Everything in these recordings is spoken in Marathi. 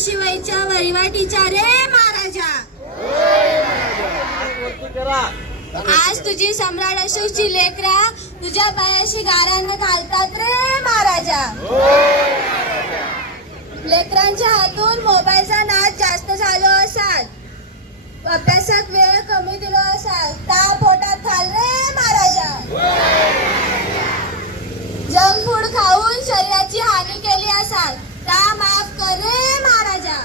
शिवायच्या वहिवाटीच्या रे महाराजा। आज तुझी सम्राट अशोकची लेकरा तुझ्या पायाशी गारांना घालतात रे महाराजा। लेकरांच्या हातून मोबाईलचा नाद जास्त झालो असाल, अभ्यासात वेळ कमी दिलो असाल, ता पोटात घाल रे महाराजा। जंक फूड खाऊन शरीराची हानी केली असाल, ता माफ कर रे महाराजा।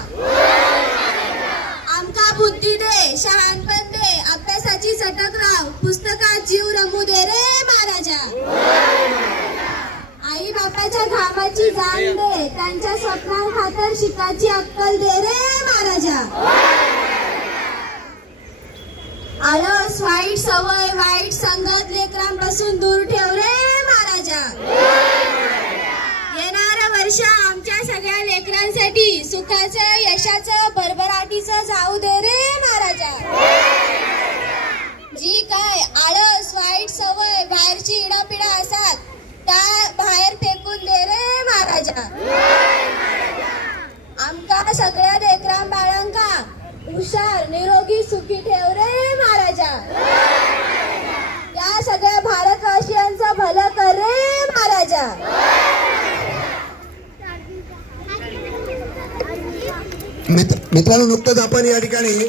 आमका बुद्धी दे, शहाणपण दे, अभ्यासाची चटक राव, पुस्तकात जीव रमू दे रे महाराजा। आई बापाच्या घामाची जाण दे, त्यांच्या स्वप्नां खातर शिकाची अक्कल दे रे महाराजा। आळस, वाईट सवय, वाईट संगत लेकरांपासून दूर ठेव रे महाराजा। येणारं वर्ष आमच्या सगळ्या लेकरांसाठी सुखाचं, यशाचं, भरभराटीचं जाऊ दे रे महाराजा। जी काय आळस, वाईट सवय, बाहेरची इडापिडा असतात त्या बाहेर फेकून दे रे महाराजा। आमका सगळ्या लेकरां बाळांका हुशार, निरोगी, सुखी ठेव रे महाराजा। या सगळ्या भारतवासियांचं भलं कर रे महाराजा। मित्रांनो, नुकतंच आपण या ठिकाणी